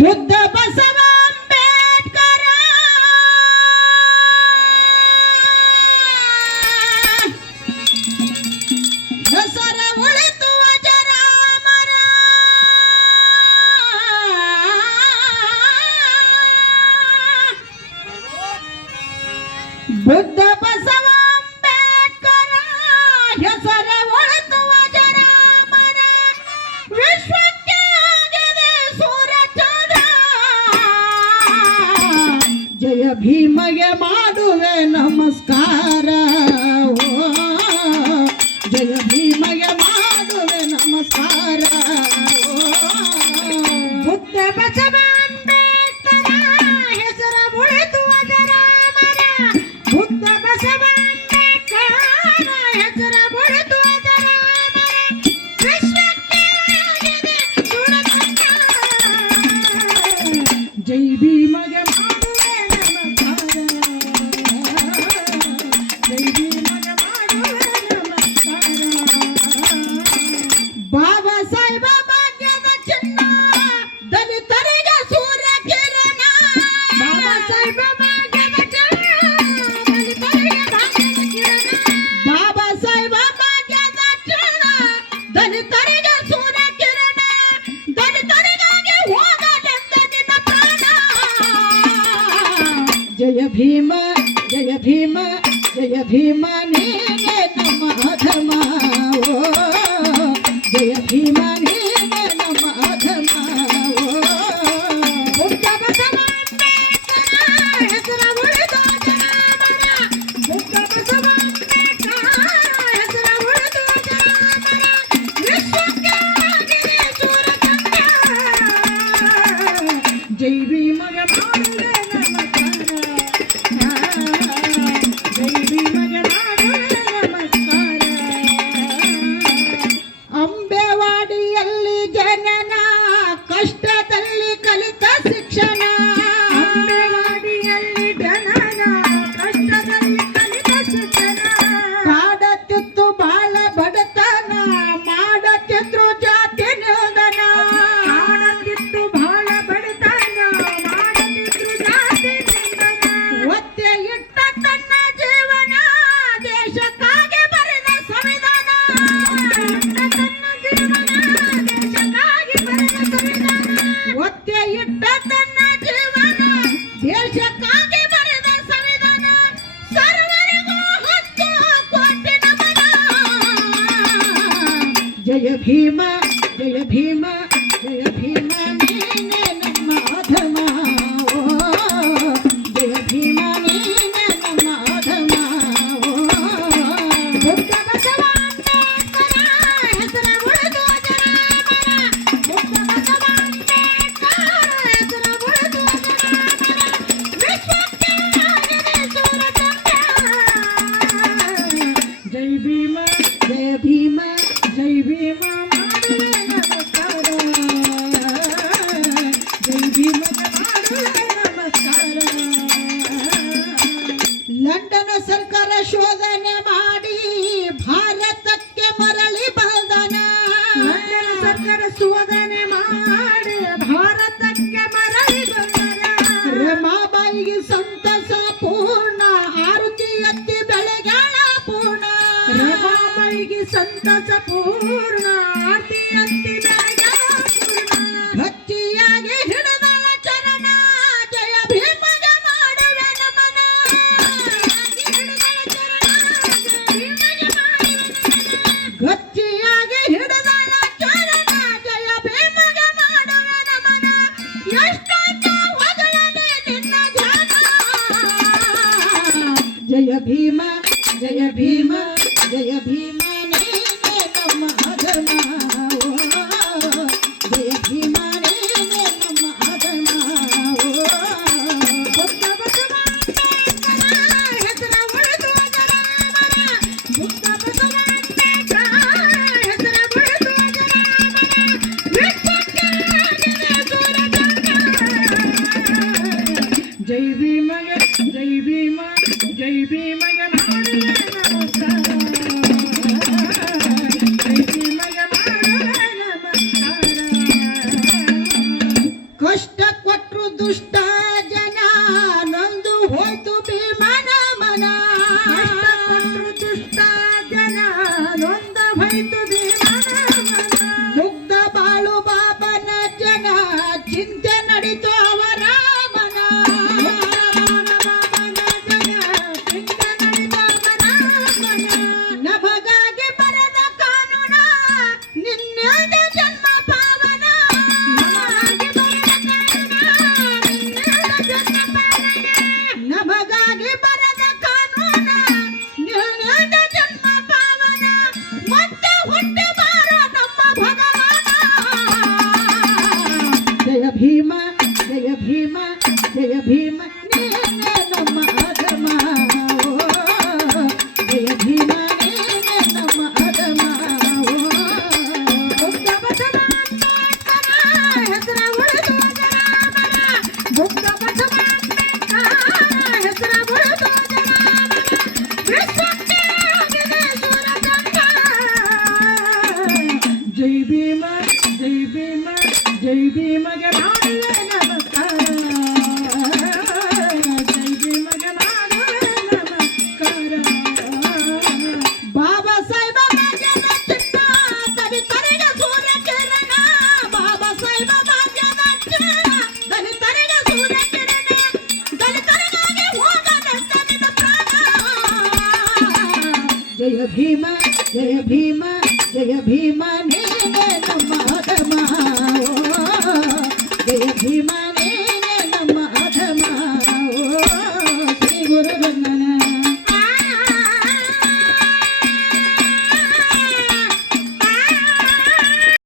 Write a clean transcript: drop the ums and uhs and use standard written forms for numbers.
बुद्ध बसव अंबेडकर ಹೆಸರ ಉಳಿತು ಅಜರಾಮರ बुद्ध बसव अंबेडकर ಹೆಸರ ಉಳಿತು ಅಜರಾಮರ ವಿಶ್ವಕ್ಕೆ ಆಗಿದೆ ಸೂರ್ಯಚಂದ್ರ ಜಯ ಭೀಮಗೆ ಮಾಡುವೆ ನಮಸ್ಕಾರ ಜಯ ಭೀಮಗೆ ಮಾಡುವೆ ನಮಸ್ಕಾರ ಬುದ್ಧ ಬಸವ ಅಂಬೇಡ್ಕರ ಹೆಸರ ಉಳಿತು ಅಜರಾಮರ ಬುದ್ಧ ಬಸವ ಅಂಬೇಡ್ಕರ ಹೆಸರ ಉಳಿತು ಅಜರಾಮರ ವಿಶ್ವಕ್ಕೆ ಆಗಿದೆ ಸುರತಂತ್ರ ಜೈ ಭೀಮಗೆ ಮಾಡುವೆ ನಮಸ್ಕಾರ ಜೈ ಭೀಮಗೆ ಮಾಡುವೆ ನಮಸ್ಕಾರ ಬಾಬಾ ಸಾಹೇಬ ಭಾಗ್ಯದ ಚಿನ್ನ ದಲಿತರಿಗೆ ಸೂರ್ಯ ಕಿರಣ ಬಾಬಾ ಸಾಹೇಬ ಭಾಗ್ಯದ ಚಿನ್ನ ದಲಿತರಿಗೆ ಭಾಗ್ಯದ ಕಿರಣ ಬಾಬಾ ಸಾಹೇಬ ಭಾಗ್ಯದ ಚಿನ್ನ ದಲಿತರಿಗೆ ಸೂರ್ಯ ಕಿರಣ ದಲಿತರಿಗಾಗಿ ಹೋಗಲೆಂದ ನಿನ್ನ ಪ್ರಾಣ ಜಯ ಭೀಮ ಜಯ ಭೀಮ ಜಯ ಭೀಮ ನೀನೇ ನಮ್ಮ ಅಧಮ ಜಯ ಭೀಮ ನೀನೇ ನಮ್ಮ ಅಧಮ ಬುದ್ಧ ಬಸವ ಅಂಬೇಡ್ಕರ ಹೆಸರ ಉಳಿದು ಅಜರಾಮರ ಬುದ್ಧ ಬಸವ ಅಂಬೇಡ್ಕರ ಹೆಸರ ಉಳಿದು ಅಜರಾಮರ ವಿಶ್ವಕ್ಕೆ ಆಗಿದೆ ಸೂರತಂತ್ರ ಜೈ ಭೀಮಗೆ ಮಾಡುವೆ ನಮಸ್ಕಾರ ಜೈ ಭೀಮಗೆ ಮಾಡುವೆ ನಮಸ್ಕಾರ ಅಂಬೆವಾಡಿಯಲ್ಲಿ ಜನನ ಕಷ್ಟದಲ್ಲಿ ಕಲಿತ ಶಿಕ್ಷಣ ಅಂಬೆವಾಡಿಯಲ್ಲಿ ಜನನ ಕಷ್ಟದಲ್ಲಿ ಕಲಿತ ಶಿಕ್ಷಣ ಕಾಡತ್ತಿತ್ತು ಬಾಳ ಬಡತನ ಮಾಡತ್ತಿದ್ರು ಜಾತಿ ನಿಲ್ದನ ಕಾಡತ್ತಿತ್ತು ಬಾಳ ಬಡತನ ಮಾಡತ್ತಿದ್ರು ಜಾತಿ ನಿಲ್ದನ ಒತ್ತೆ ಇಟ್ಟ ತನ್ನ ಜೀವನ ದೇಶಕ್ಕಾಗಿ ಬರೆದ ಸಂವಿಧಾನ ತನ್ನ ಜೀವನ ದೇಶಕ್ಕಾಗಿ ಬರೆದ ಸಂವಿಧಾನ ಒತ್ತೆ ಇಟ್ಟ ತನ್ನ ಜೀವನ ದೇಶಕ್ಕಾಗಿ ಬರೆದ ಸಂವಿಧಾನ ಸರ್ವರಿಗೂ 10 ಕೋಟಿ ನಮನ ಜಯ ಭೀಮ ಜಯ ಭೀಮ ಜಯ ಭೀಮ ನೀನೇ ನಮ್ಮ ಅಧಮ ಜಯ ಭೀಮ ನೀನೇ ನಮ್ಮ ಅಧಮ ಬುದ್ಧ ಬಸವ ಅಂಬೇಡ್ಕರ ಹೆಸರ ಉಳಿದು ಅಜರಾಮರ ಬುದ್ಧ ಬಸವ ಅಂಬೇಡ್ಕರ ಹೆಸರ ಉಳಿದು ಅಜರಾಮರ ವಿಶ್ವಕ್ಕೆ ಆಗಿದೆ ಸೂರತಂತ್ರ ಜೈ ಭೀಮ ಜಯ ಭೀಮ ಜೈ ಭೀಮ ಮಾಡುವೆ ನಮಸ್ಕಾರ ಜೈ ಭೀಮಗೆ ಮಾಡುವೆ ನಮಸ್ಕಾರ ಲಂಡನ್ ಸರ್ಕಾರ ಶೋಧನೆ ಮಾಡಿ ಭಾರತಕ್ಕೆ ಮರಳಿ ಬಂದನ ಲಂಡನ್ ಸರ್ಕಾರ ಶೋಧನೆ ಮಾಡಿ ಭಾರತಕ್ಕೆ ಮರಳಿ ಬಂದನ ರಮಾಬಾಯಿಗೆ ಸಂತಸ ಪೂರ್ಣ ಆರತಿ ಎತ್ತಿ ಬೆಳಗಾಳ ಪೂರ್ಣ ರಮಾಬಾಯಿಗೆ ಸಂತಸ ಪೂರ್ಣ ಆರತಿ ಎತ್ತಿ ಬೆಳಗಾಳ ಪೂರ್ಣ ಭಕ್ತಿಯಾಗಿ ಹಿಡಿದಳ ಚರಣ ಜಯ ಭೀಮಗೆ ಮಾಡುವೆ ನಮನ ಗಚ್ಚಿಯಾಗಿ ಹಿಡಿದಳ ಚರಣ ಜಯ ಭೀಮಗೆ ಮಾಡುವೆ ನಮನ ಎಷ್ಟಾಗ ಹೊಗಳನೆ ನಿನ್ನ ಧ್ಯಾನ ಜಯ ಭೀಮ ಜಯ ಭೀಮ ಜಯ ಭೀಮ ನೀನೇ ನಮ್ಮ ಅಧಮ ಜಯ ಭೀಮ ನೀನೇ ನಮ್ಮ ಅಧಮ ಬುದ್ಧ ಬಸವ ಅಂಬೇಡ್ಕರ ಹೆಸರ ಉಳಿದು ಅಜರಾಮರ ಬುದ್ಧ ಬಸವ ಅಂಬೇಡ್ಕರ ಹೆಸರ ಉಳಿದು ಅಜರಾಮರ ವಿಶ್ವಕ್ಕೆ ಆಗಿದೆ ಸೂರತಂತ್ರ ಜೈ ಭೀಮಗೆ ಜೈ ಭೀಮ ಜೈ ಭೀಮಗೆ ಮಾಡುವೆ ನಮಸ್ಕಾರ ಜಯ ಭೀಮ ನೀನೆ ನಮ್ಮ ಅಧಮ ಓ ಜಯ ಭೀಮ ನೀನೆ ನಮ್ಮ ಅಧಮ ಓ ಬುದ್ಧ ಬಸವ ಅಂಬೇಡ್ಕರ ಹೆಸರ ಉಳಿದು ಜನಾಮರ ಬುದ್ಧ ಬಸವ ಅಂಬೇಡ್ಕರ ಹೆಸರ ಉಳಿದು ಜನಾಮರ ವಿಶ್ವಕ್ಕೆ ಆಗಿದೆ ಸೂರಜಂಗ ಜೈ ಭೀಮ ಜೈ ಭೀಮ ಜೈ ಭೀಮಗೆ ಮಾಡುವೆ ನಮಸ್ಕಾರ